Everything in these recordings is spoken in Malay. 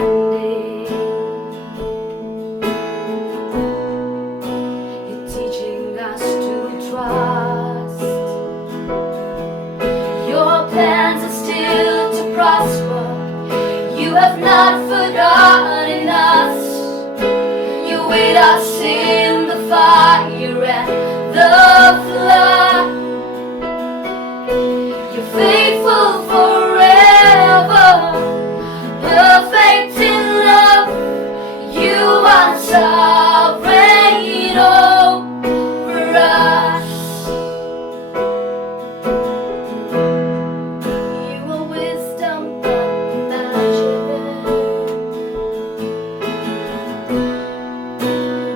understanding. You're teaching us to trust. Your plans are still to prosper. You have not forgotten us. You with us in the fire and the flood. You're faithful forever, perfect in love. You are sovereign over us. You are wisdom unimaginable. Who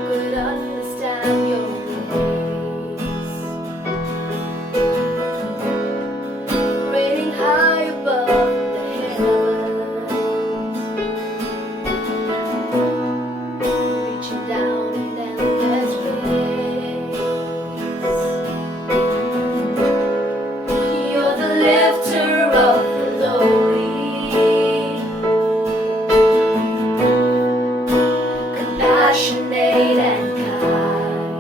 could understand your ways? Reigning high above the heavens, reaching down in endless ways. You're the lifter of the lowly, compassionate and kind.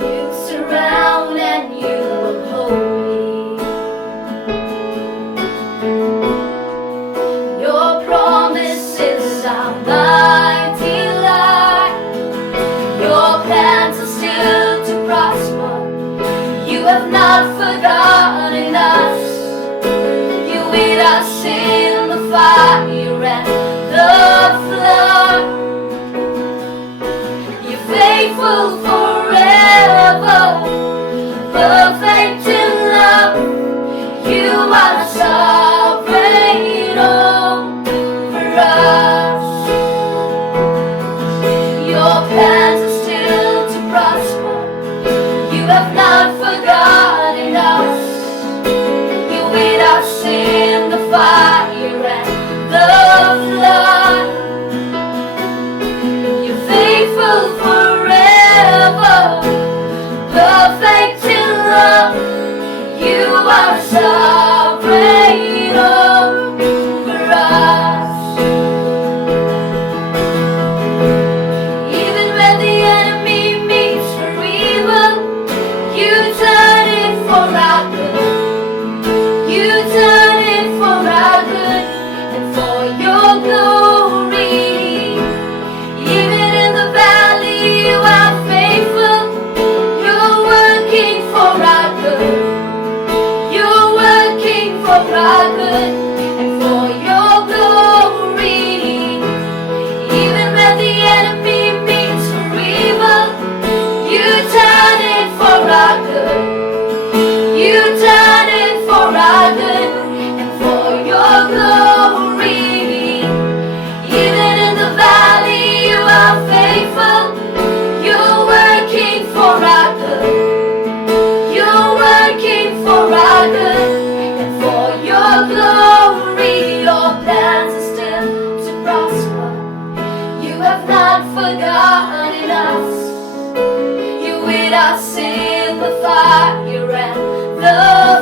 You surround and you uphold me. Your promises are mighty light. Your plans are still to prosper. You have not forgotten us. You with us in the fire and the flood. You're faithful forever, perfect in love. You are sovereign over us. Your plans are still to prosper. You have not forgotten us. You with us in the fire and the flood. You're faithful forever, perfect in love. You are sovereign over us. Even when the enemy means for evil, you turn it for our good. You turn it for our good and for your glory. Even in the valley, you are faithful. You're working for our good. You're working for our good and for your glory. Even when the enemy means for evil, you turn it for our good. You turn it for our good and for your glory. Even in the valley, you are faithful. You're working for our good. You're working for our good and for your glory. Your plans are still to prosper. You have not forgotten us. You with us in the fire and the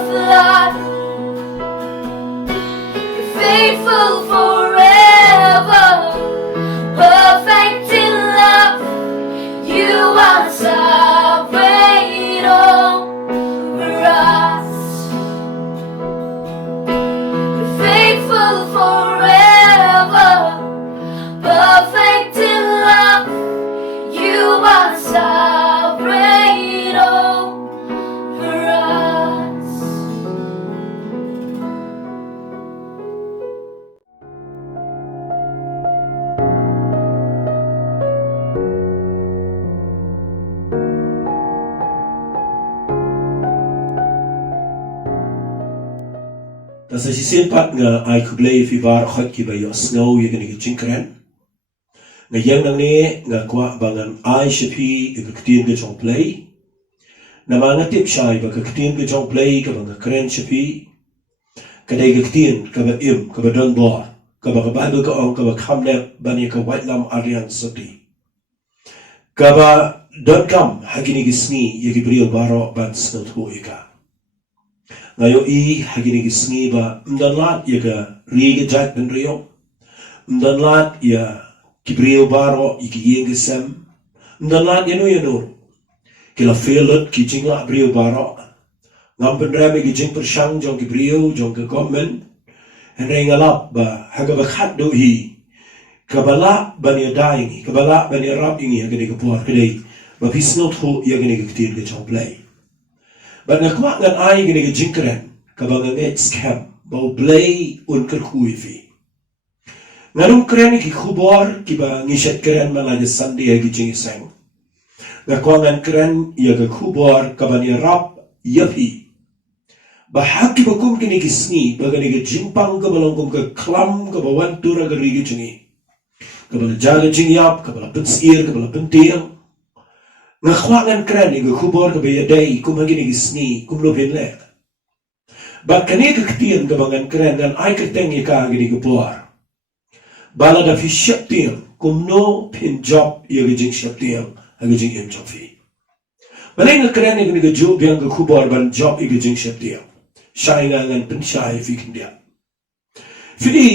flood. You're faithful forever, perfect in love. You are sovereign over us. You're faithful forever, perfect in love. You are sovereign over us. Das ist die Sinnpat nga ay kublay fibar khot ki bayo snow yegani ki chinkren. Nga yang nang ni nga kwa bangan ay shapi ibaktin ke chong play. Na mga tip shay bakaktin ke chong play ka banga kren shapi. Kaday kaktin ka ba im ka ba don bo ka ba Bible ka ong ka ba kamne bani ka white lam arian sati. Ka ba .com hagini gisni yegi brio baro ban snot ho ika. ngayo I hagini gisngi ba mdanlat ya ka riga jack ben rio mdanlat ya kibrio baro iki yengisem mdanlat yanu kila felot ki jingla brio baro ngam penrame ki jing persang jong kibrio jong ke government henry ngalap ba haga ba khat do hi kabala bani daing kabala bani rap ini hagini ke puar kedai ba pisnot ho ya gini ke ketir ke jong play ba ngakwa ngan ai gini ke jingkren kabang nget scam bau play un kerkui fi ngarung kren ki khubor ki ba ngishat kren malaja sandi ya ki jingseng ngakwangan kren ya ke khubor kabani rap yapi bahaki bakum kini ki sni bagani ke jimpang ka balongkum ke klam ka bawan tura ka rigi jingi kabala jaga jingyap kabala pensir kabala pentiang ngakwangan kren ya ke khubor ka bayadai kum hagini ki sni kum lo le bakani ke ketian kabangan kren dan ai keteng ya ka hagini ke puar bala da fi Jingsheptieng kum no pin job ya ke Jingsheptieng hagi jing job fi baleng kren ya ke job yang ke khubor ban job ya ke Jingsheptieng shai ngan pen shai fi kindia fidi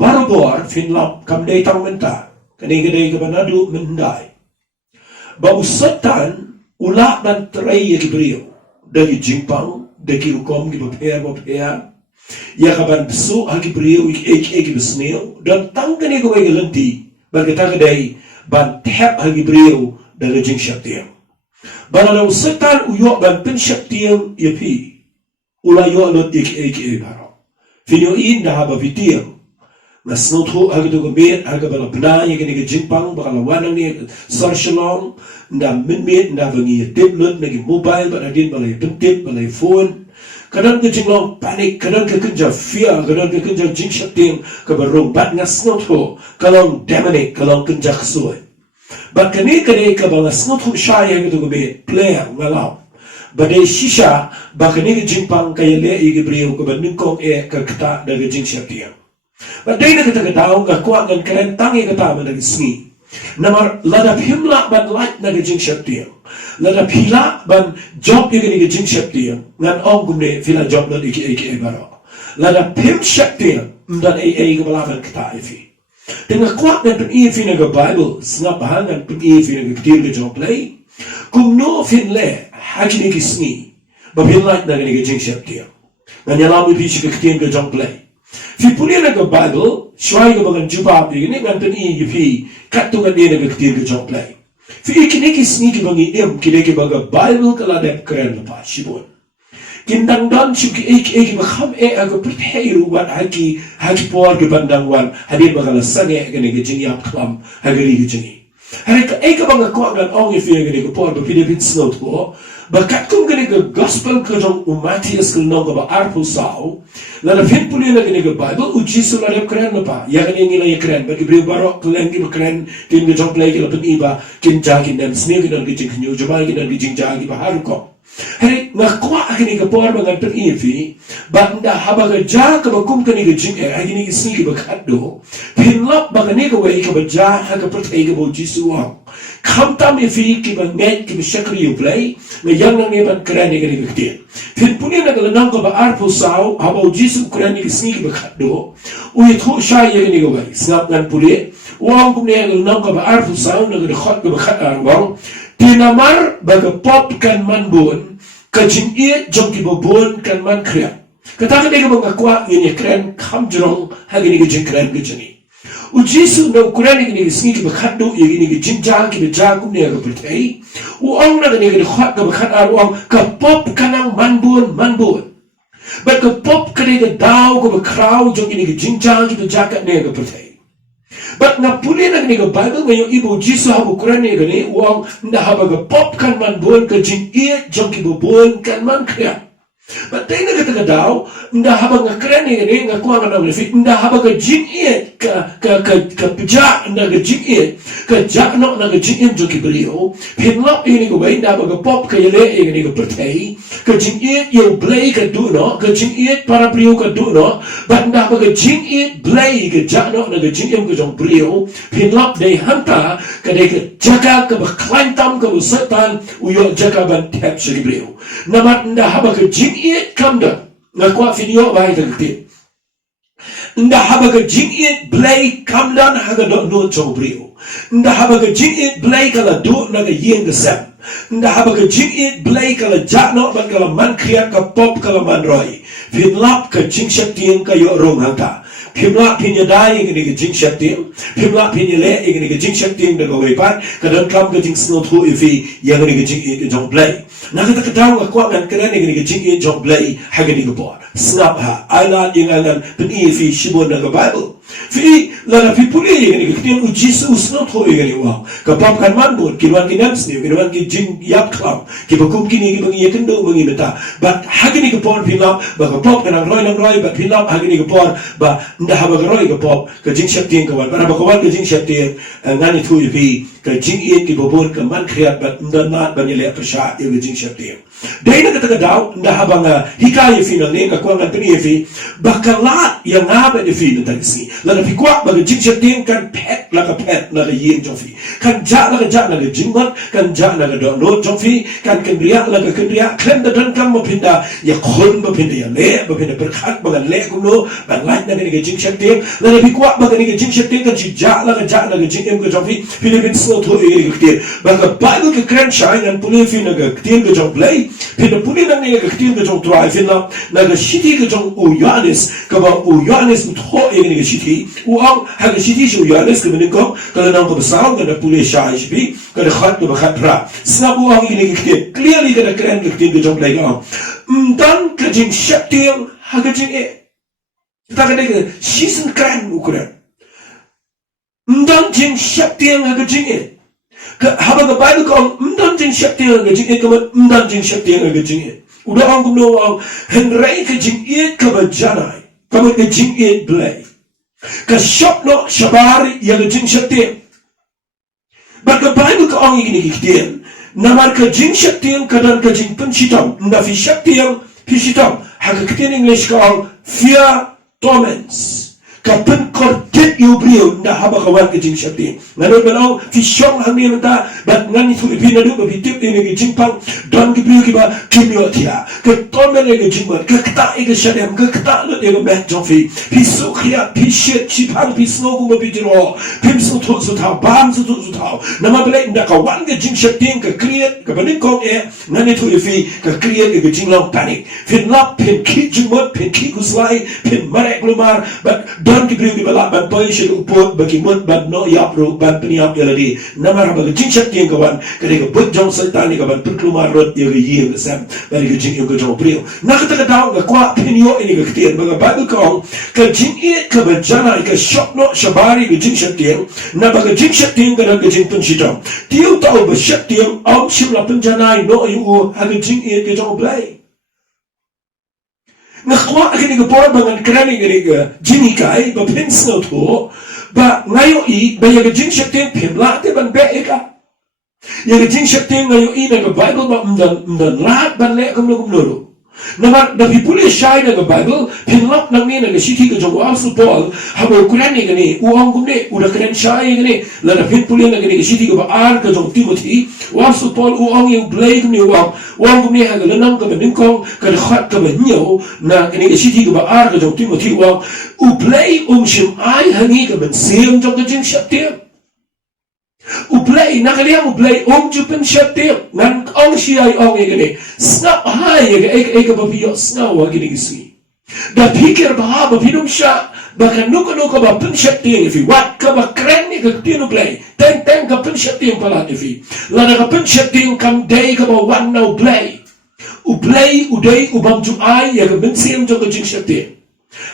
barabor fin lap kam dai tang menta kani ke dai ke banadu mendai ba usatan ula ban trai ya ke brio dari jingpang dari rukom ki bapea ya kaban besu hagi brio ik besneo dan tang kani ko ay lenti bagata kadai ban tap hagi brio dari Jingsheptieng bala usatan uyo ban pen Jingsheptieng yapi ulayo lot ik baro finyo in da haba vitiang nasnot ho hagi to gambit hagi bala bna ya gani ke jingpang bakala wanang ni sarshalong nda minmit nda bangi tiplot nagi mobile ba adin balay pentip balay phone kadang ke jinglong panik kadang ke kenja fear kadang ke kenja Jingsheptieng ke barong bat nasnot ho kalong demonic kalong kenja ksuai bakani kane ke bala nasnot ho shaya gitu gambit player ngalau badai shisha bakani ke jingpang kaya le igi brio ke bandingkong ke kata dari Jingsheptieng badai na kata kataw nga kuwa ngan karen tangi kata managi sngi namar ladap himla ban light na ke Jingsheptieng ladap hila ban job igi ke Jingsheptieng ngan ong gumne fila job na iki baro ladap Jingsheptieng mdan ke balaman kata ifi tengah kuwa ngan pen ifi na ke Bible snap bahangan pen ifi na ke ketir ke job play kum no fin le hagini ki sngi babin light na ke Jingsheptieng nganyalamu pishi ke ketir ke job play fi punya na ke Bible shwai ke bangan jubab ini ngan pen ifi katungan dia na ke ketir ke job play fi ikini ki sngi ki bangi kini ke baga Bible kala dep keren lepas shibun kindang dan shuki iki bakham aga pertheiru wan haki por ke bandang wan hadir bagala sange gani ke jingyap klam hagari ke jingi hari ka banga ko ngan ong ifi gani ke por be pide snot ko bakat kum gani ke gospel ke jong umati eskul nong ba arpu sao la fin puli na gani ke Bible uji sula dep keren lepa ya gani ngila ya keren bagi bri barok klen ki keren kin ke jong play ke pen iba kin jagi dan snake dan ke jing nyu jama ki dan ke jing jagi ba har ko hari ngakwa akini ke por bangan pen ifi banda habaga ja ka bakum kani ke jing agini isni ke bakado pinlap bagani ke wei ke baja ha ka pertai ke boji suang khamtam ifi ki banget ki shakri you play na yang nang ne ban kran ni ke ke pin punya na galanang ka ba arpo sao haba jisu kran ni isni ke bakado u yitho sha ye ni ke wei snap ngan puli wang kum ne galanang ka ba arpo sao na ke khot ke bakat arwang tinamar baga pop kan manbun kajing ie jongki bobon kan man kriya kata ka dega mga kwa ngini kren kam jrong hagini ke jing kren ke jingi u jisu na kurani gini ke sngi ke bakado ye gini ke jing jang ke bejang kum ne ke pertai u ong na gini ke khot ke bakat arwang ka pop kanang manbun bat ka pop ka dega daw ke bakraw jong gini ke jing jang ke bejakat ne ke pertai but na puli na gani ka Bible ngayon ibu Jisu habu Quran ni gani uang na habaga pop kan man buon ka jing iet jong ki buon kan man kaya but tayo na kata daw na habaga Quran ni gani nga kuha ka na fit na habaga jing iet ka pija na ka jing iet ka jakno na ka jing iet jong ki beliau pinlap ini ka way na habaga pop ka yale gani ka pertay ka jing iet yung blay ka duno ka jing iet para beliau ka duno but na habaga jing iet blay ka jakno na ka jing iet ka jong beliau pinlap day hanta ka day ka jaka ka baklantam ka usatan uyo jaka ban tap siya beliau namat na habaga jing iet kamda ngakwa video bai terkit nda habaga jingit blay kamdan haga no chobrio nda habaga jingit blay kala do naga yeng gesem nda habaga jingit blay kala jano ban kala man kriat ka pop kala man roy finlap ka Jingsheptieng ka yo rong hangta Pimla pinya dai ingin ke Jingsheptieng, pimla pinya le ingin ke Jingsheptieng dengan wepan, kadang kam ke Jing snow tu ifi yang ingin ke Jing jong play. Nak kita ketahui aku akan keren ingin ke Jing jong play hagen ingin buat. Snap ha, ayat ingin pen ifi shibun dengan Bible. Fi lana fi puli ingin ke ketian uji snow tu ingin wow. Kapap kan manbun, kiruan kinam sni, kiruan ki Jing yap klam, kibakum kini kibangi kendo bangi meta. But hagen ingin buat pinap, bakapap kanang roy, but pinap hagen ingin buat ba nda habagaroi ke pop ke Jingsheptieng kawan para bakawan ke Jingsheptieng ngani tu ipi ke Jingit ke bobon ke man kriat bat nda mat banile persha ke Jingsheptieng dai na kata daw nda habanga hikaya final ni ka kuangan tani ifi bakalat yang ngaba ifi nda tagsi la fi kwa ba Jingsheptieng kan pet la ka pet na yin jofi kan ja na jingmat kan ja na do no jofi kan kendria la ka kendria klem da dan kam mapinda ya khon mapinda ya le mapinda berkat bangan le kuno ban lai na ni Jingsheptieng la lebih kuat bagi ni Jingsheptieng kan jijak la ke Jingem ke Jofi Philippines no tu ke ktir bagi Bible ke keren shine dan pulih fin ke ktir ke Jong play pin pulih nang ni ke ktir ke Jong try fin na ke city ke Jong Yohanes ke ba Yohanes utho ni ke city uang ha ke city Yohanes ke meningkong kalau nang ke besar ke pulih shine bi ke khat ke khat ra sabu uang ni ke ktir clearly ke keren ke ktir ke Jong play ka dan ke Jingsheptieng ha ke Jing kita kata season keren ukuran. Mdan Jingsheptieng agak jingit. Haba ke Bible kau mdan Jingsheptieng agak jingit kemat mdan Jingsheptieng agak jingit. Udah orang kumno orang Henry ke jingit ke bajanai, kemat ke jingit belai. Ke shop no shabari yang ke Jingsheptieng. Bagi Bible kau orang ini kiktian. Namar ke Jingsheptieng kadang ke Jing Pensitam, nafi Sheptieng Pensitam. Hak kiktian English kau fear torments kapan kortet yubrio nda haba kawan ke Jingsheptieng ngano belong fi shong hang ni menta bat ngani Filipina du ba bitip ni ke Jingpang don ke brio kiba kimyo tia ke torment ke Jingmat ke kta ke shadem ke kta lu ke mek jofi fi sukhia fi shit chipang fi snow ku bitiro pim su tu su tau bam su tu su tau nama bele nda kawan ke Jingsheptieng ke create ke banin kong ngani tu fi ke create ke Jinglong panic fin lap pin ki Jingmat pin ki kuslai pin marek lumar but don kibri di balak ban poin shil upot bagi mut ban no yapro ban peniap yaladi namar bagi Jingsheptieng kawan kali ke but jong setan ni kawan perkelumar rot ya ke yim kesam bagi ke Jing yo ke jong brio nak kata daw ke kwa penio ini ke ketian bagi Bible kong ke Jingit ke bajana ke shop no shabari ke Jingsheptieng na bagi Jingsheptieng ke Jing Pensitam tiu tau Jingsheptieng om shimla penjana no yu ha ke Jingit ke jong blai ngakwa kini ke por bangan kerani kini ke Jingikai ba pensno tu ba ngayo I ba ya ke Jingsheptieng pimla te ban be ka ya ke Jingsheptieng ngayo I na ke Bible ba mdan lat ban le kumlo nama da pipuli shai na ke Bible pinlap nang ni na ke city ke jong su Paul habo kerani kini uang kumne udah keren shai kini la da pipuli na ke city ke ba ar ke jong Timothy su Paul uang yang blay kumne uang kumne ha ke lenang ke beningkong ke khat ke benyo na ke city ke ba ar ke jong Timothy uang blay shim ai hangi ke ben sem jong ke Jingsheptieng uplay nakaliang uplay ju Pensiaptieng ngan ong siay ong ini snap hai ega babiyo snap wa gini gisi da pikir bah babinum sya bahkan nuka ba Pensiaptieng ifi wat ka ba keren ni ka tinu play teng ka Pensiaptieng pala ifi lana ka Pensiaptieng kam day ka ba wan na uplay uday ubam ju ay ya ka bensim jo ka Jingsheptieng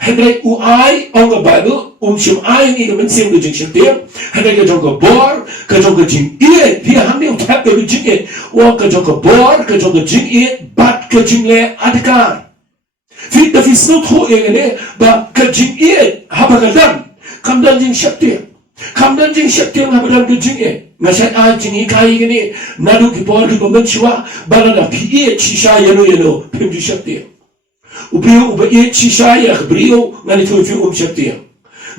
Henry uai on the Bible shim ai ni ke mensim ke Jingsheptieng Henry ke jong ke bor ke jong ke Jing ie dia hamni utap ke Jing ie wa ke jong ke bor ke jong ke Jing ie bat ke Jing le adkar fi da fi sno tho ne ba ke Jing ie haba ke dan kam dan Jingsheptieng haba dan ke Jing ie ngasai a Jing I kai ke ni nadu ki bor ki menchwa balana pi ie chi sha yano pim Jingsheptieng ubrio uba chisha ya brio ngani tu fi Sheptieng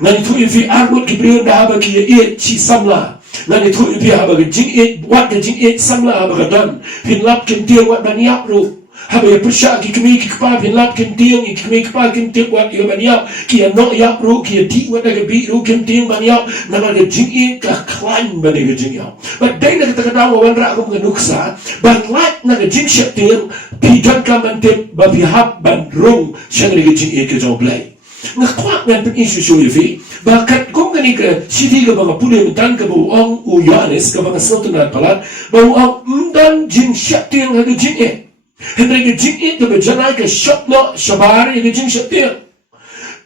ngani tu fi armut ki brio da ba ki chi samla ngani tu fi haba ki Jing wat ki Jing samla haba ka dan fin lap kin tiang wat ban yap ru Habis persyak kami kepala pinlap kenting kami kepala kenting buat ia banyak kia no yak ru kia di buat ada biru kenting banyak nama ke jingit ke klan bani ke jingyao. But day nak kita ketawa wanra aku mengenuksa bangat nak ke Jingsheptieng pidan kamantip babihap bandrung siang ke jingit ke joblay. Ngekuat dengan pengisu syuifi bakat kong kani ke siti ke banga pulih mentan ke bau ong u Yohanes ke banga senutunan palat bau ong mdan Jingsheptieng ke jingit. Henry ke jingit ke berjanai ke syokno syabari ke Jingsheptieng.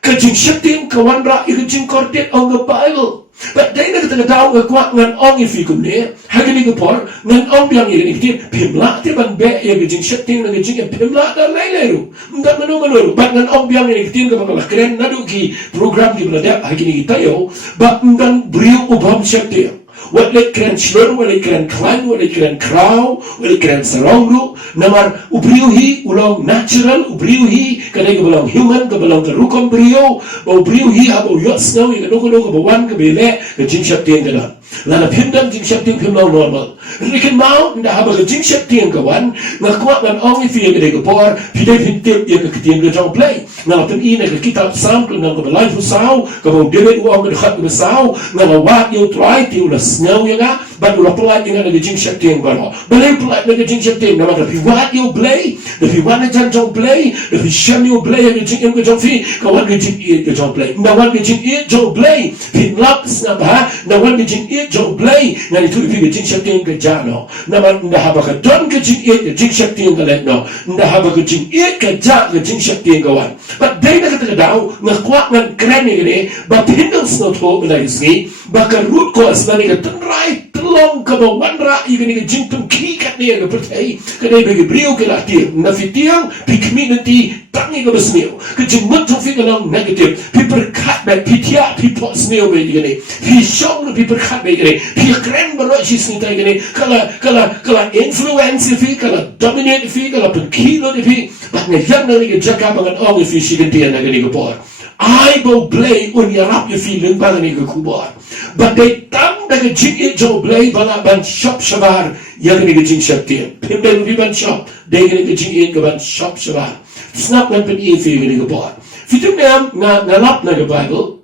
Ke Jingsheptieng ke wanra ke jingkortet ong ke Bible. But day na kita tahu ke kuat ngan ong ifi kumne hagi ni ke por ngan ong biang ye ni kita pimla te ban be ye ke Jingsheptieng na ke jing pimla da lai ru. Ndak manu but ngan ong biang ye ni kita ke bang keren nadu ki program ki belajar hagi ni kita yo but ngan brio ubam Sheptieng. Wala keren slur, wala keren klan, wala keren kraw, wala keren sarongru. Namar ubriuhi ulang natural, ubriuhi kadai kebalang human, kebalang kerukam brio, bau briuhi abo yosnau, ika nukuno kebawan kebele ke Jingsheptieng kedan. Lana pimdan Jingsheptieng pimlang normal. Rikin mau nda haba ke Jingsheptieng kawan, ngakuat ngan ong ifi ke kepor, pidai pintip ye ke ketieng ke jong play. Nang tem ina ke kitab sam ke nang ke belai fusau, ke bau debet uang ke dekat ke besau, nang awak yo try ti ulas ngau yang ah, but ulah pelat dengan ada Jingsheptieng balo. Balai pelat dengan Jingsheptieng nama tapi wat you play, tapi wana jan jong play, tapi sham you play yang jing ke jong fi, kawan ke jing ke jong play. Nawan ke jing jong play, pinlap snapa, nawan ke jing jong play, ngani tu ipi ke Jingsheptieng ke jano. Naman nda haba ke don ke Jingsheptieng ke letno, nda haba ke jing ke ja ke Jingsheptieng kawan. But day na kita daw ngakuat ngan keren ni, ba pindang snot ho belai sini, ba ka root cause na ni ke tenrai telong ke bawanra ikan ni ke jingtung kikat ni ke pertai kedai bagi beliau ke latir nafitiang pi community tangi ke besmil ke jingmut tofi ke lang negatif pi perkat baik pi tiak pi pot smil baik ni pi syong pi perkat baik ni pi keren berok sis ni tai ni kala influence fi kala dominate fi kala pengkilo fi bak ngayang na ni ke jaga bangan ong fi sigantian na ni ke por I will play on your rap you feeling bang ni ke kubar but they tam da ke jing jo play bala ban shop shabar yang ni ke Jingsheptieng pimben vi ban shop de ni ke jing ke ban shop shabar snap nan pen e fi ni ke kubar fitum na lap na ke Bible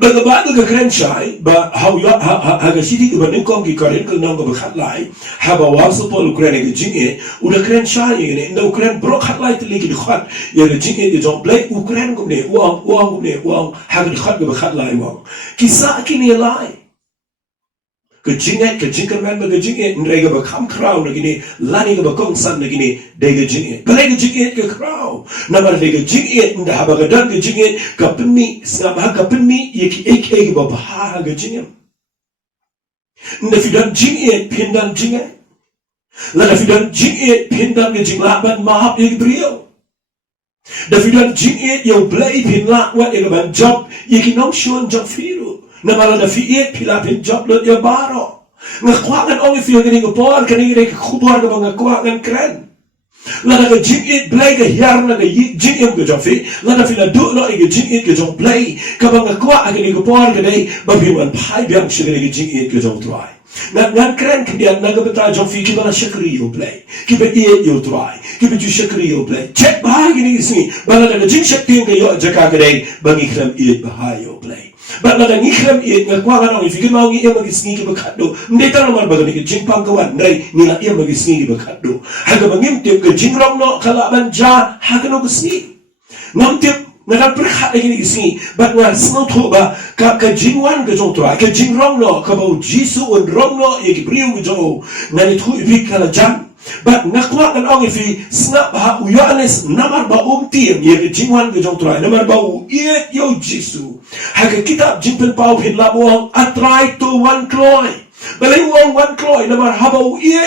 but the Bible ke keren shai ba how ya ha ke sidi ke ban kong ki karen ke nang ke khat lai ha ba wa so pol keren ke jing udah keren shai ni nda keren bro khat lai te ki khat ya ke jing ke jo play keren ko ne uang ha ke khat ke khat lai wang kisah kini lai ke jing kan ba ke jing ndai ke ba kham crown gini lani ke ba kong san gini de ke jing ba ke jing ke crown na ba ke jing nda ha ba ke dan ke jing ka pni sa ba ka pni ye ki ek ke ba ha ke jing nda fi dan jing pindan jing la fi dan jing pindan ke jing la ban ma ye brio da fi dan jing yo play pin la wa ye ban job ye ki nong shon job firu na mala da fi pila pin job lo ya baro ngakuat kan ong fi ngani ngopor kan ngani ke kubar ke ngakuat kan keren la da jing play ke hiar na ke jing ke job fi la da fi na do no ke jing ke job play ka ngakuat ke ngopor ke dai ba bi wan pai biang shi ke jing ke job try ngan keren kemudian naga betul jom fikir bala syakri yo play kita yo try kita ju syakri yo play cek bahaya gini sini bala naga Jingsheptieng ke yo jaka kedai bagi kram bahaya yo play bala naga ngikram ngakwa kan fikir mau ngi bagi sini ke bakado ndai tan nomor bagi ke jingpang kawan ndai nila ia bagi sini ke bakado haga bangim tiap ke jingrong no kala banja haga no sini nam tiap naga perkhat lagi ni sini bat ngar snow thoba ka jingwan ke jong tra ka jingrong no ka bau jisu on rong no ye ki briu ke jong ngani thu ibi kala jan bat ngakwa kan ong ifi snap ha Yohanes namar ba tiam ye ke jingwan ke jong tra namar ba ye yo jisu ha ke kitab jingpen pau phin la buang atrai to one kloy balai uang one kloy namar ha bau ye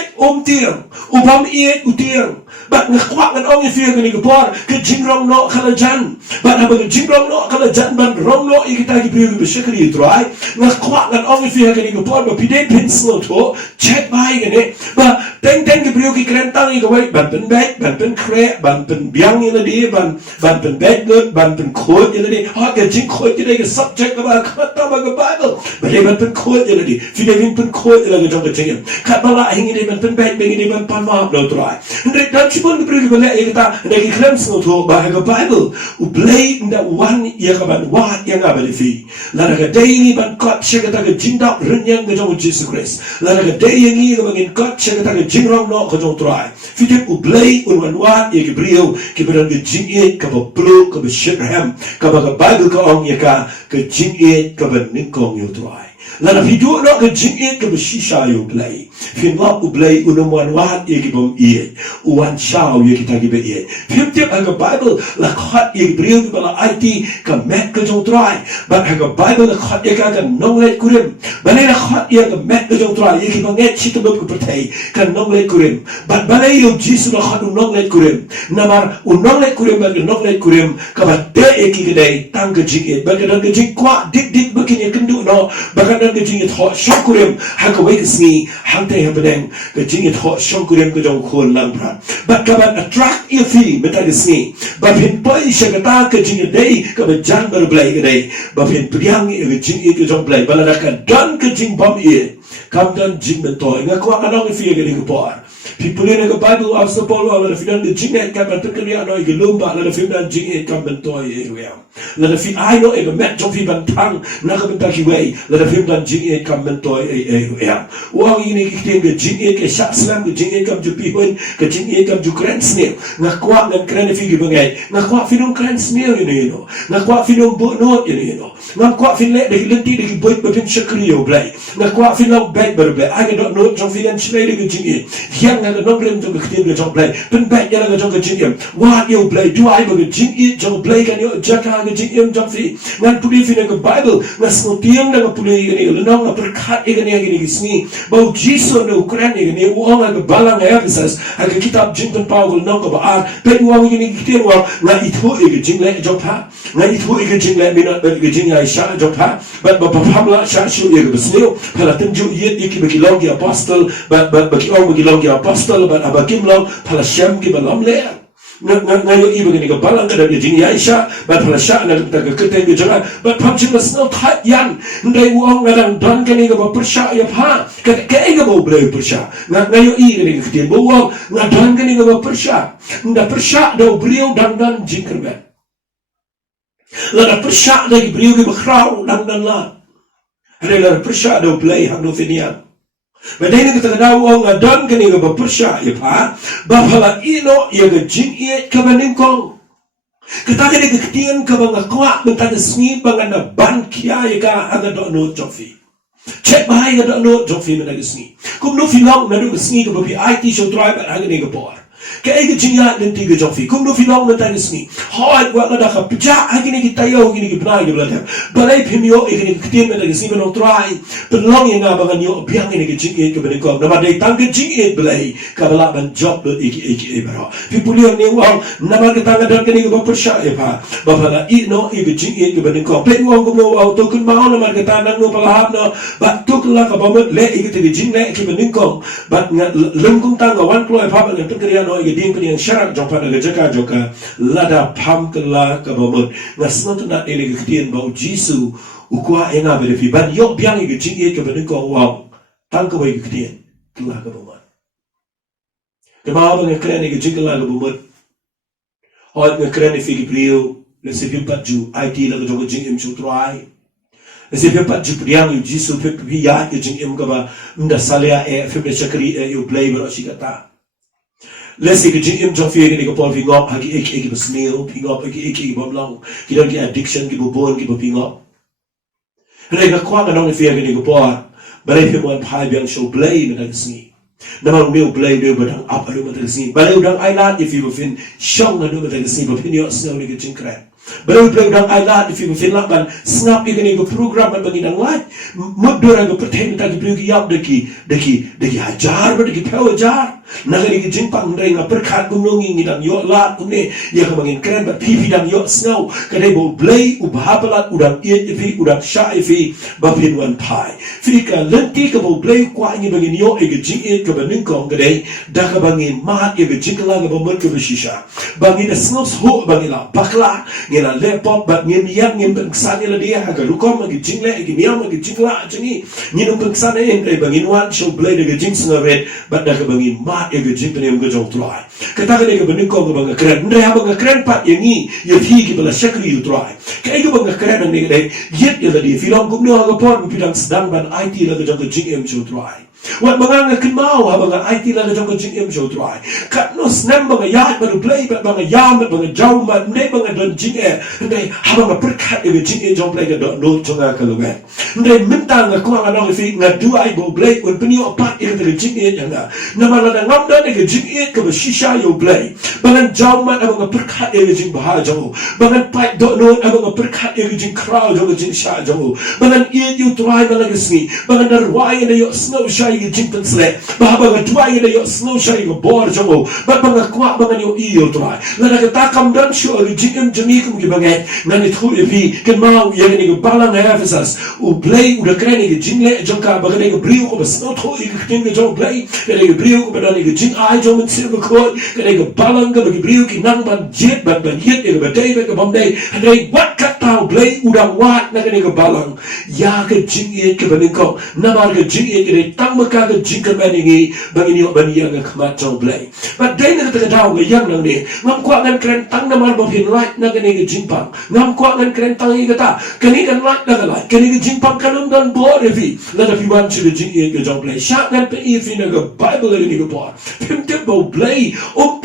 tiam ubam ye utiang bat ngakwak kan ong ifi ke ni por ke jingrong no kala jan bat ha ke jingrong no kala jan ban rong no ikita ki priu ke syakri trai ngakwak kan ong ifi ke ni por ba pide pin sno to check bai ke ne ba Teng ke brio ki kerentang i kawai ban pen bag ban pen kre ban pen biang ila di ban pen bag gut ban pen khot ila di ha ke jing khot ila ke subject ba khata ba ke Bible ban pen khot ila di fidevin pen khot ila ke jong ke jing khat bala hingi di ban pen bag bagi di ban pan ma lo trai ndre dan chibon ke brio ki bala e ta ndre ki krem so to ba ke Bible u play nda one ya ka ban wa ya nga ba di fi la ka daily ban kot shekata ke jinda renyang ke jong Jesus Christ la ka daily ke bangin kot shekata ke jing rong no ke jong trai fidep u play un wan wa ya ke brio ke beran ke jing e ka ba blue ka ba Shekhem ka ba ke Bible ka ong ya ka ke jing e ka ba ning kong yo trai la video no ke jing e ka ba shisha yo play fin wa u play un wan wa ya ke bom e u wan shao ya ke ta ke be e fidep ka Bible la khat ya ke brio ke ba IT ka met ke jong trai ba ka Bible la khat ya ka nong let kurim ba ne la khat ya ka met ke jong trai ya ke ba nget chit ba ke pertai ka nong let kurim ba ne yo Jesus la khat nong let kurim namar nong let kurim ba nong let kurim ka ba de e ki gede tang ke jing e ba ka ke jing kwa dik ba ke kendu no ba ka ke jing e tho shok kurim ha ka wei sni hang te ha beneng ke jing e tho shok kurim ke jong khon lang pran ba ka ba attract you fi meta ke sni ba phin pai shakata ke jing e dei ka ba jang ba blai ke dei ba phin priang e ke jing e ke jong blai ba la ka dan ke jing bom e kam dan jing ben toy nga kwa anong fi ke ke por people in the Bible also Paul la finan de jing e ka ba te ke ya no ke lumba la finan jing e kam ben toy e ya la fi ai no e ba met jong fi ban tang na ka ben ta ki wei la finan jing e kam ben toy e ya wa ni ki te ke jing e ke sha slam ke jing e kam ju pi hon ke jing e kam ju kren sne nga kwa ngan kren fi ki bangai nga kwa fi non kren sne ni no nga kwa fi non bo no ni no nga kwa fi le de lenti de ki boy ba pin shakriyo blai nga kwa fi non bag ba blai ai no no jong fi nan chle de ke jing e yang nga no blem jong ke te jong blai pen bag ya nga jong ke jing e wa yo blai du ai ba ke jing e jong blai kan yo jaka ke jing e jong fi ngan puli fi na ke Bible nga smo tiang na puli ni le no nga perkat e ni ni sni ba jiso no kren ni wa nga balang Ephesus ha ke kitab jing pen Paul no ko ba ar pe wa ni ki te wa nga itho e ke jing le jong tha nga itho e ke jing le mi na ke jing ai sha jong tha ba phamla sha shu e ke besneo phala tin ju ye ki be ki long ki apostle ba ki ong ki long ki apostle ba abakim long phala sham ki ba lam le ngayon iba ni ka balang ka dari jing yaisha ba phala sha na ta ka kete ke jara ba pham chin sno that yan ndai uong ngadang don ka ni ka ba persha ya pha ka ga bo bre persha ngayon i ni ka tin bo uong ngadon ka ni ka ba persha nda persha do brio dan jing kerbe la da persha da brio ke ba khrau dan la re la persha do play hang do finian ba dai ni ka ta daw nga don ka ni ka ba persha ya pha ba phala ino ya ga jing e ka ba ning kong ka ta ka ni ka tien ka ba nga kwa ba ta sni ba nga na ban kia ya ka aga do no jofi check ba ya do no jofi na ga sni kum no fi long na do ga sni ka ba pi IT show drive ba aga ni ka por ka ai ga jing ya nen ti ga jofi kum no fi long na ta ga sni hoi wa ga da ka pja aga ni ki tayo gi ni ki bna gi bla ba lai phim yo e ni ka tien na ga sni ba no try ba long ya nga ba ga yo biang ni ga jing e ka ba ni ko na ba dai tang ga jing e blai ka ba la ban job do e ba ro fi pulio ni wa na ba ga tang ga ga ni ga ba persha e ba ba la i no e ga jing e ka ba ni ko pe wa ko no auto kun ma na ma ga ta na no pa la no ba tu la ka ba mo le e ga te jing le ki ba ni ko ba lung kung tang ga wan plo e pa ba ga tu ka ya no e ga ding ka ni sharak jong pa na ga jaka joka la da pham ka la ka ba mo na sna tu na e ga tien ba jisu u kwa e nga ba fi ban yo biang e ga jing e ka ba ni ko wa tang ka ba ga tien la ka ba mo de ma ba nga kren e ga jing la ka ba mo o nga kren e fi ki brio le se bi pa ju IT la ga jong jing im chu try le se bi pa ju priang yu jisu pe pi ya ke jing im ka ba nda salia e fi me chakri e yu play ba shi ka ta let's say jing im jong fi ni ko pol fi ngop ha ki ek besneo fi ngop ek bom long ki don ki addiction ki bon ki fi ngop re ka kwa ka nong fi ni ko por ba re fi mon phai biang show play na ka sni na ma meu play do ba dang up alo ma ta sni ba le dang ai la if you fin shong na do ba ta sni ba fin yo snow ni ki jing kra ba le play dang ai la if you fin la ban snap ni ko program ba ngi dang lai mo do ra ko pretend ta ki play ki yap de ki hajar ba de ki power jar Nagani ke jingpang ndai nga berkat gunungi ngidang yo lat kunne ya kamangin keren bat pipi dang yo snow kadai bo blay ubahabalat udang iet ifi udang sha ifi bapin wan pai fika lenti ke bo blay kwa ngi bangin yo e ke jing iet ke baning kong kadai da ka bangin mat e ke jingla ke bomot ke beshisha bangin snow ho bangin la bakla ngila lepop bat ngim yang ngim bangsan ila dia ha ga lukom ke jingle e ke niam ke jingla jengi nginum bangsan e bangin wan show blay de ke jing sngavet bat da ka bangin mat e ke jing penem ke jong try kata ka ke baning kong ke bangin keren ndai ha bangin keren pat yangi ye thi ke bala shakri you try kai ke bangin keren ni dai yet ila di filong kum no ga pon pidang sedang ban IT la ke jong ke jing em show try wat banganga kimau ha bangin IT la ke jong ke jing em show try kat no snam bangin yat baru play bat bangin yam bat bangin jau mat ndai bangin don jing e ndai ha bangin berkat e ke jing e jong play ke do no jonga ka luwe ndai minta nga kwa nga no fi nga du ai bo play un penio pat e ke jing e nga na mala na ngam da ke jing e ke shisha yo play bangin jau mat bangin berkat e ke jing bah jau bangin pai do no bangin berkat e ke jing crowd jo ke jing sha jo bangin e you try bangin sni bangin darwai e yo snow sha e jing tan sle bah bangin tuai e yo snow sha e bor jo bangin kwa bangin yo e yo try la na ta kam dan sho e jing em jami kum ki bangin na ni thu e fi ke mau ye ni ko balang Ephesus u play u de kreni ke jing le jo ka bangin ke brio ko snow thu e ke tin jo play ke brio ko bangin ke jing ai jo men se ko ke balang ke brio ki nang ban jet ban yet e ba dai ba bom dai dai wat kat tau play udang wat na ke balang ya ke jing e ke baning ko na mar ke jing e ke tang ma ka ke jing ke man ngi bangin yo ban ya ke khmat jo play but dai na ke dau ke yang nang ni ngam kwa ngan kren tang na mar bo hin right na ke jing pang ngam kwa ngan kren tang i kata ke ni kan right na ke lai ke ni jing pang kan dan bo re vi la da fi wan chi ke jing e ke jo play sha ngan pe i fi na ke bible ni ke bo pim te bo play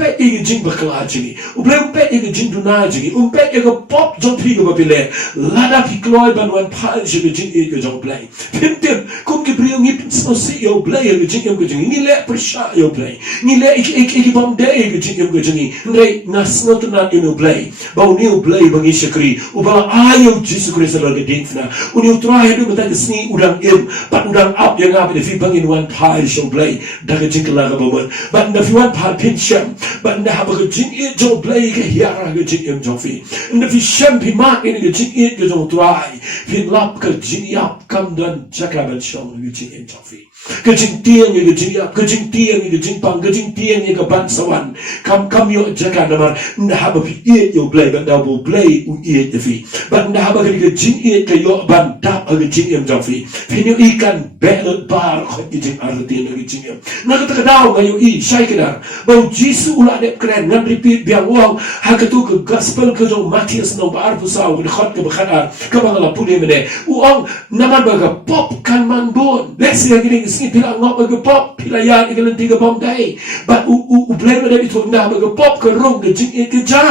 pe e ke jing ba kla chi u pe e ke jing du na chi pe e ke pop jo phi ke ba pile la da fi kloi ban wan pa chi ke jing e ke jo play pim te kum ke brio ngi so si yo play ke jing ke jing ni le per sha yo play ni le e bom de ke jing ke jing ndai nas not na you play ba u new play bang i shakri u ba ayo Jesus Christ la ke ding fna u ni try do mata ke sni udang im pat udang up yang up de fi bang in one pile show play da ke jing la ga ba but na fi one pile pin sham but na ha ba ke jing e jo play ke hiara ke jing im jo fi na fi sham pi ma ke ke jing e ke jo try fi lap ke jing yap kam dan chaka ban show ke jing im jo fi ke jing tieng ke jing yap ke jing tieng ke jing pang ke jing tieng ke ban sawan kam yo jaka na mar na ha ba fi e yo play but da bo play u e de fi but na ha ba ke jing e ke yo ban dap ke jing im jo fi fi ni ikan bel bar ko ke jing arti ke jing im na ka dau ga yo i shai ke da ba Jesus ula de kren ngan repeat biang wong ha ka tu ke gospel ke jo Matthias no bar pu sa ke khot ke khana ka ba la puli mene u ong na man ba ka pop kan man bon let's say ke sini pila ngop ke pop pila ya ke lenti ke bom dai but u play mene itu na ba ke pop ke rong ke jing ke ja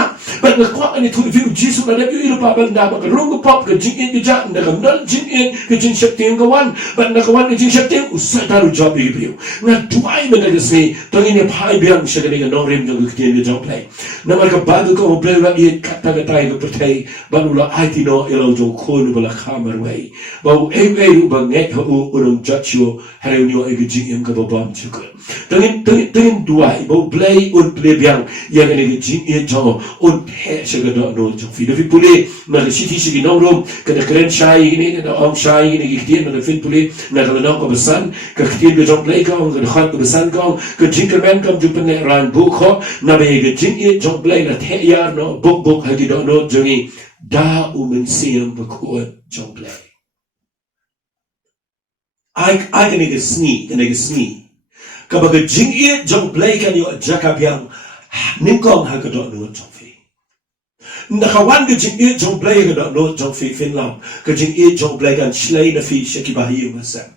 but ke kwa ni tu view Jesus na de yu pa ba na ba ke rong ke pop ke jing ke ja na ka nal jing ke Jingsheptieng ke wan but na ka wan ke Jingsheptieng u sa taru job ke view na tuai mene ke sini to ini pai biang shakani ke no rem jo ke tin ke jo play na mar ka ba ko play ba i kata ka tai ke pertai ba lu la IT no elo jo khon ba la khamar wei ba u e ba nge u urung jacho hareunyo e ke jing em ka ba bam chuka tengin duai ba play un play biang ya ke ke jing e jo un he shaga do no jo fi do fi pule na ke siti sigi no rom ke na kren shai ni na ong shai ni ke tin na fin pule na ka no ko besan ke tin ke jo play ka ong ke khat ko besan ka ke jing ke men kam ju pen ran bu kho na be ke jing e jo play na the ya no bok ha ki do no jongi da u men siam ba ko jo play I can get sneak. Kabaga jing e jong play kan yo jakabiang nim kong ha ka do no jong fi. Nakawan ke jing e jong play ka do no jong fi fin lam. Ka jing e jong play kan shlay na fi shaki bahi masam.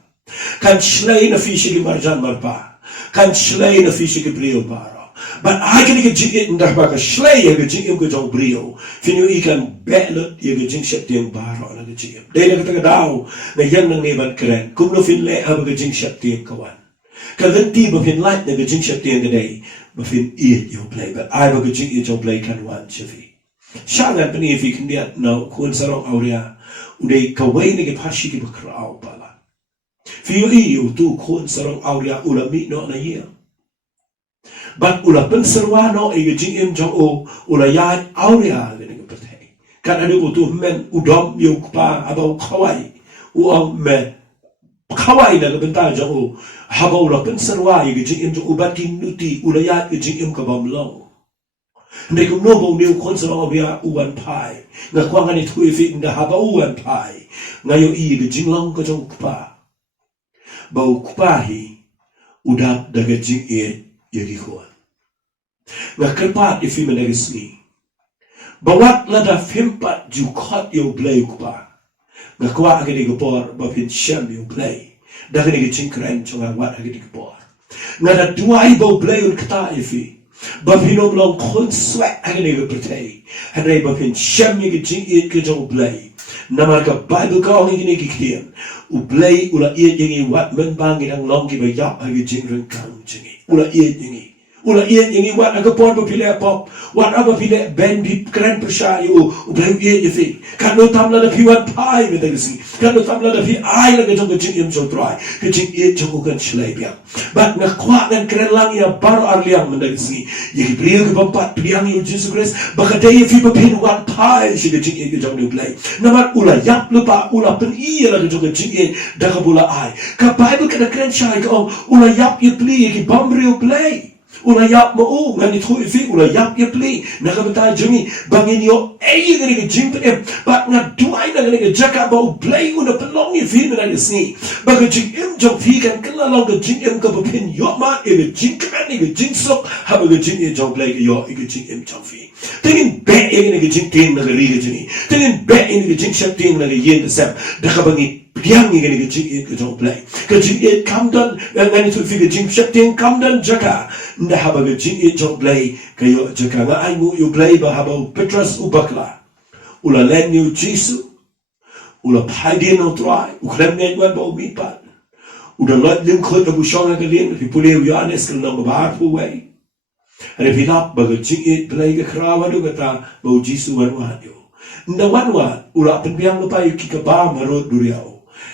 Kan shlay na fi shaki marjan marpa. Kan shlay na fi shaki brio baro. But I can get jing e ndak ba ka shlay ya ka jing e ka jong brio. Fin yo ikan belot ya ka Jingsheptieng baro na ka jing e. Dai na ka daw na yan nang neban kren. Kum no fin le ha ka Jingsheptieng kawan. Kalenti ba fin light na ka Jingsheptieng today ba fin eat your play but I ba ka jing eat your play kan wan chifi. Shangan pani fi kindiat no kun sarong auria udai kawai ni ke pashi ki bakrao pala. Fi yo tu kun sarong auria ulami no na iya. Bat ula penserwano ege jingim jong o ula yai aurea gani ke pertai. Kan ada utuh men udom yu kupa abau kawai uang me kawai na bentar jong o haba ula penserwa ege jingim jong ubatin nuti ula yai ege jingim ke bamlong. Ndai kum no bau niu kon serwa bia uan pai. Nga kwa ngani tui fi nda haba uan pai. Ngayo i ege jinglong ke jong kupa. Bau kupa hi udap daga jing yagi kuat. Nga kerpat ifi menegisni. Bawat lada fimpat jukot yo blay kupa. Nga kwa agadi gopor bapin syam yo blay. Daga nigi jing keren chonga wat agadi gopor. Nga da duai bau blay un kata ifi. Bapinom long kon swat agadi gopertay. Hanay bapin syam yagi jing ke jong blay. Namar ka Bible ka ang nigi kikiyan. Ublay ula iet yangi wat menbangi ang long ki bayap agi jing rengkang jingi. Ula iet yangi. Ula iet yangi wat agapon bapile pop. Wat abapile ben di keren persyayo. Ublay iet yafi. Kano tamla na piwan pai metagasi. Kano tamla na pi ay lang jong jing yam jong try. Kajing iet jong ugan silay biang. Bat nakwa ng keren lang ya baro arliang metagasi. Yagi priyo ke pampat priang yu Jesus Christ. Baka day yafi bapin wat pai si kajing iet jong ublay. Naman ula yap lupa ula pen iya lang jong jing iet. Daga bula ay. Ka Bible ka na keren siya ikaw. Ula yap yupli yagi bambri ublay. Ula yap mo ngani thui fi ula yap yupli. Nakabata jumi bangin yo ay gani ka jing pen but nga duay na gani ka jaka ba ublay una pelong fi na ni. Baga jing jong fi kan kala long ka jing ka bapin yo ma e jing kan ni ka jing sok ha ba jing jong blay yo e jing jong fi. Tingin be e gani ka jing ting na ka ri ka jini. Tingin be e ni ka Jingsheptieng na ka yen sap dakabangi Piang ni gani jing ke jong play. Ke jing kamdan ngani tu fi ke Jingsheptieng kamdan jaka. Nda haba ke jing jong play kayo jaka nga ai mu yu play ba haba Petrus ubakla. Ula len yu Jisu. Ula P.R.DIENGDOH no try. Uklem ngai wan ba umipat. Uda lot lim khot ba bushong ka lin fi pule yu anes kal nang ba pu way. Ane pinap ba ke jing play ke krawa du kata ba Jisu wan wa yo. Nda wan wa ula penpiang lupa yu kikaba marot duriao.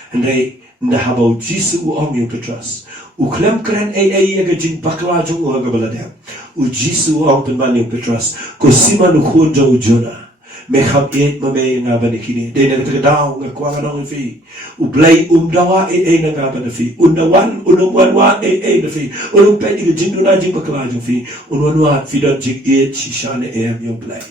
Andai ndahabau Jisu uong yu Petrus. Uklem keren ay aga jing bakla jong uaga baladem. U Jisu uong penman yu Petrus. Kusima nukhun jong ujona. Mekhab iet mame nga banikini. Day na katagadaw nga kwa nga nong fi. Ublay umdawa ay na nga banafi. Undawan unumwanwa ay na fi. Unumpet iga jing duna jing bakla jong fi. Unwanwa fidon jing iet shishane em yung play.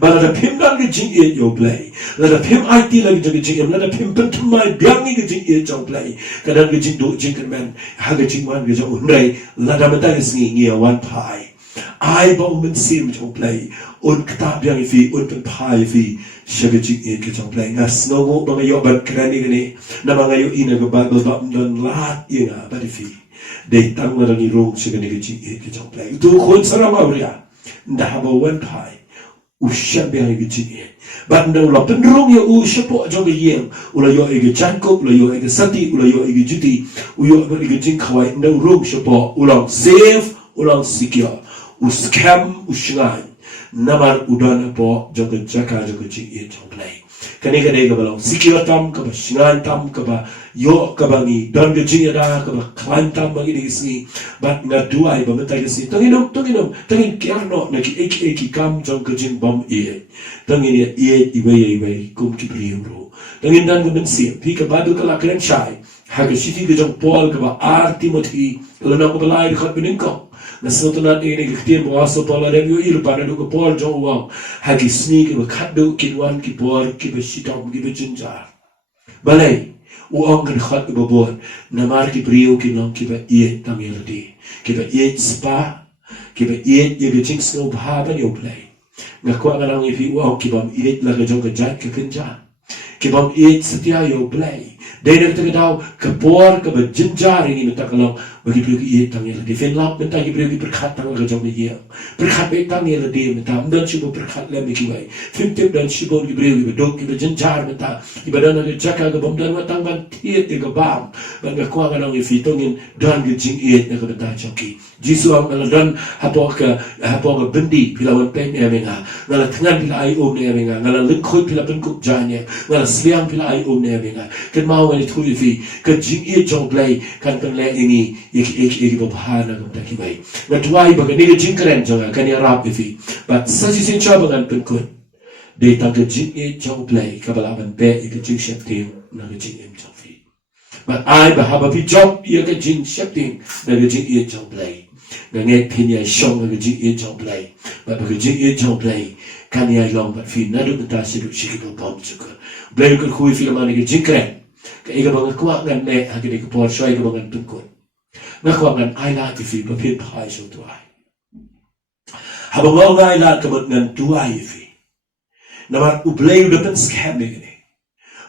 But la pim dan ke jing iet yo play. La pim IT lagi jing jing la pim pentumai biang ni ke jing iet jong play. Kadang ke jing do jing kerman ha ke jing wan ke jong unrai la da mata ke singi ngia wan pai. Ai ba men sim jong play. Un kata biang fi un pen pai fi shaga jing iet ke jong play. Ngas no go ba yo ban krani ke ni. Na ba yo ina ke Bible ba dan lat inga ba di fi. Dei tang la ni rong shaga ni ke jing iet ke jong play. Tu khon sarama uria. Nda ba wan pai. Usyap yang ege jing iet. Banda ula penrong ya usyapo jong yeng. Ula yo ege jangkop, ula yo ege sati, ula yo ege juti. Uyo ege jing kawai nda urong syapo. Ulang safe, ulang secure. Uskam usyangan. Namar udana po jong jaka jong jing iet jong play. Kani balang secure tam kaba syangan tam kaba yo kabangi dan ke jing ada kaba klan tam bagi di sini. Bat ngaduai ba mentai ke sini. Tangin kiarno na ki eki kam jong ke jing bom iet. Tangin iet iwe kum ki priuro. Tangin dan ke bensi pi ka badu kala kren shai. Ha ke siti ke jong Paul kaba Timothy kala na ko balai khat beningko. Na sotonat ini kitian bawaso Paul ada yo ilu pada do ke Paul jong wang. Ha ki sni ke khatdo kinwan ki Paul ki besitom ki bejinjar. Balai uang kan khat babon namar ki priyo ki long ki ba iet tamirdi. Ki ba iet spa ki ba iet ye jing snow bhaban yo play. Ngakwa ngarang ifi uang ki bam iet la jong ka jat ke kenja. Ki bam iet setia yo play. Dai nak tagadaw kapor ka ba jinjar ini natakalong bagi priyo ki iet tangil di finlap menta ki priyo ki perkhat tang ka jong ye. Perkhat be tangil di menta dan sibo perkhat le ki wai. Fimtip dan sibo ki priyo ki dok ki ba jinjar menta ibadana ki jaka ka bam dan watang ban tiet ka bam. Ban ngakwa ngarang ifi tongin dan ki jing iet na ka bata choki. Jisu ang ngaladan hapo ka bendi pilawan pen ya menga ngala tengan pila ai om ne menga ngala lengkoi pila penkuk janya ngala sliang pila ay ne benga kan mau ngani thui fi kan jing e jong play kan le ini iki babhana gam ta ki bai na tuai ba ni jing kren jong kan ya rap fi but saji sin cha bangan pen kun de tang ke jing e jong play ka bala ban pe iki Jingsheptieng na ke jing em jong fi but I ba ha ba pi job ye ke Jingsheptieng na ke jing e jong play na nge pin ya shong ke jing e jong play ba ke jing e jong play kan ya long but fi na du ta si du shi ko pom chu ko blay ko khui fi ma ni ke jing kren ka iga bang kwa ngan ne ha ke ko por shoi ko bang pen kun na kwa ngan ai la ti fi ba pin phai so tu ai ha ba ngau ngai la ka bang ngan tu ai fi na ma u blay u pen scam ni ni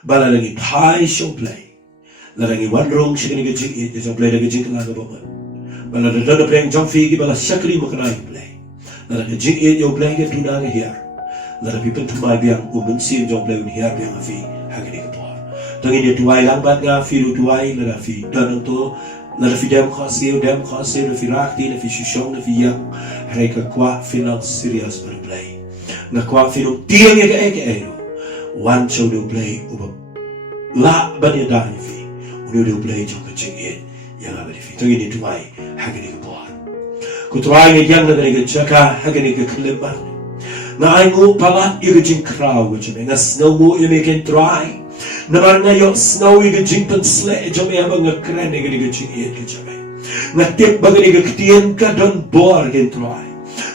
ba la ni phai so play la ni wan rong shi ni ke jing e so play ke jing la ga ba ba la da play jong fi ki ba la shakri mo kana play la ke jing e yo play ke tu na ga here la pi pen tu mai biang u mun sim jong play un here biang fi ha ke ni ko tangi ni tuai lang bat nga fi lu tuai la fi dan to la fi dem khasi la fi rakti la fi shishong la fi yang hai ka kwa final serious per play na kwa fi lu tiang ye ke one show do play u la ban ya da ni fi u do play jong ka ching ye ya la fi tangi ni tuai ha ke ni ko ku tuai ye yang na ni ke chaka ha ke ni ke kleba na ai ngu palat i ke jing krau ke chme na snow mo ye me ken try na nga yo snow i ke jing pen sle jom ya bang kren ni ke jing ye ke chme na tip bang ni ke tien ka don bor ken try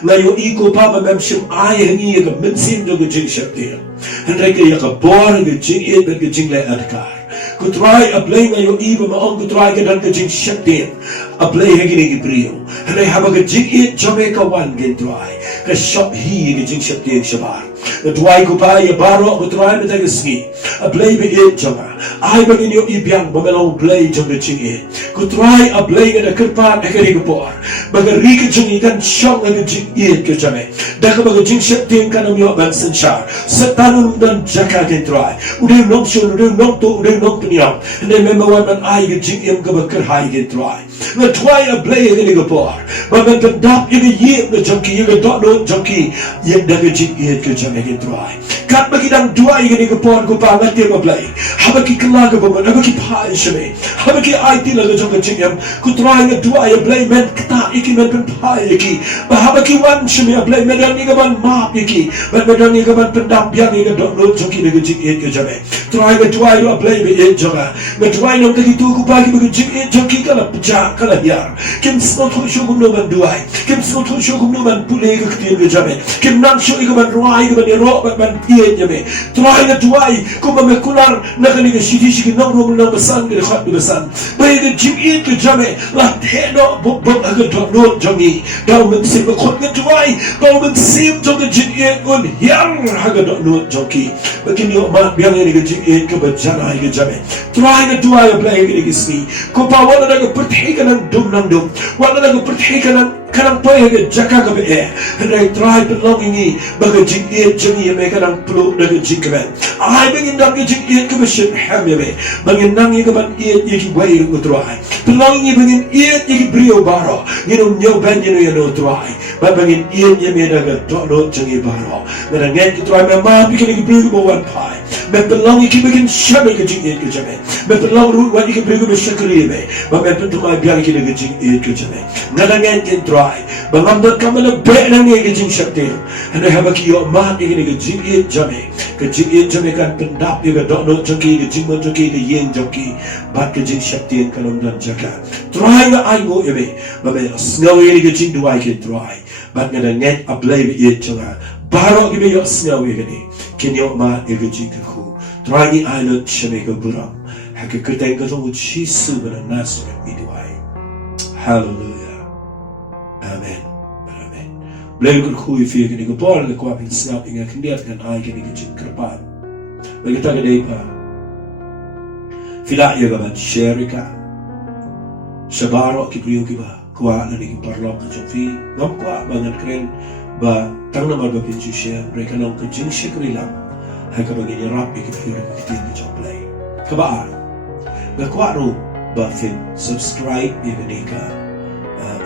na yo i ko pa ba mem shim ai ngi ke min sim do ke Jingsheptieng hendrai ke ya ka bor ke jing ye ke jing le adkar ku try a play na yo i ba ma on ku try ke dan ke Jingsheptieng a play he ke ni ke brio hendrai ha ba ke jing ye jom ka wan ken try ka shop hi ke Jingsheptieng shabar tuai ko pa ya baro ko tuai me ta ski a play be it jonga ai ba ni yo i biang ba melong play jong de ching e ko tuai a play ga de kerpa e ke ri ko por ba ga ri ke chung i kan shong ga jing e ke jame da ka ba ga Jingsheptieng kan yo ban san char setanun dan jaka ke tuai ude nom shon ude nom to ude nom to niam ne me ma wan ban ai ga jing em ga ba ker hai ke tuai na tuai a play ga ni ko por ba ga ta dap ye ga ye na jong ki ye ga do do jong ki ye da ga jing e ke jame ke tuai kat bagi dang dua i ga ni ko por ko pa ngat ye ma play ha ba ki kala ga ba ha ba ki pa shme ha ba ki ai ti la ga jong ga jing em ku tuai ga dua ya play men kta iki men pen pa iki ba ha ba ki wan shme a play men dan ni ga ban ma iki ba men dan ni ga ban pen dam biang ni ga do no jong ki ga jing e ke jame tuai ga tuai a play be e jonga ga tuai no ga ki tu ku pa ki ga jing e jong ki kala pja kala yar kim sno thu shu gum no ban duai kim sno thu shu gum no ban pule ga ki ga jame kim nan shu ga ban ruai ga ban ro ban ye jame tuai ga tuai ku ba me kular na ga ni ga shi shi ga no ro na basan ga khat basan ba ga jing e ga jame la the no bo bo ga do no jongi da men sim ba khot ga tuai ba men sim jong ga jing e un yang ha ga do no jongi ba kin yo ma biang ni ga jing e ka ba jana ga jame tuai ga tuai ga play ga ni ski ko pa wala na ga perthi ka nang dum wala na ga perthi ka nang kanang pa ga jaka ga be and I try belonging ni ba ga jing e jing ye me kanang plu na ga jing ka ai bangin dang ga jing e ka ba shin ham ye me bangin nang ye ga ban e ye ki wai ru try belonging ye bangin e ye ki brio baro you know nyo ban you know try ba bangin e ye me da ga do no jing ye baro na ngai ki try me ma bi ki brio bo wan pai me belonging ki bangin shabe ga jing e ka jame me belong ru wa ki brio be shakri me ba me tu ma biang ki ga jing e ka jame na ngai ki try bangam ka mana be nang ye ga Jingsheptieng and I have a ki yo ma ye ga jing e jame ka jing e jame kan pendap ye ga do no jong ki ga jing mo jong ki ga yen jong ki ba ka Jingsheptieng kan om dan jaka try ga ai go ye me ba me snow ye ga jing duai ke try ba ga ngai a play ye changa baro ki be yo snow ye ga ni kin yo ma ye ga jing ka khu try ni ai no chame ga buram ha ka ka teng ka jong chi su ba na nas mi duai hallelujah amen amen blay ko khu fi ke ni ko por le ko pin snap inga kindiat kan ai ke ni ke jing krapan ba ta ga dei pa fila ye ga ban sherika shabaro ki priyo ki ba kwa na ni parlo ka fi ngam kwa ba ngan kren ba tang na ba pin chu share re ka long ka jing shikri lam ha ka ba ni rap ki priyo ki tin ni chong play ka ba ga kwa ro ba fin subscribe ye ga ni ka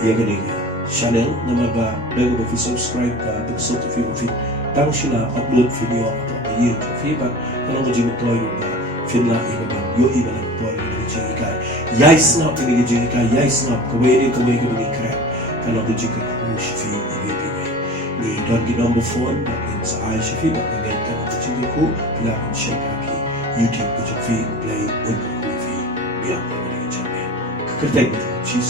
ye ga ni channel nama ba bago ba fi subscribe ka pag so fi tang sila upload video ato year to feedback kalau mo jing toy ba finna iba yo iba lang to ni jing kai yai snap ni jing kai yai snap ko we ni crap kalau mo jing ko shi ibi ni don di number phone in sa ai shi ba ni kan mo jing ko la on share ki YouTube ko jing play on ko fi biya ko ni jing kai kertai ko chi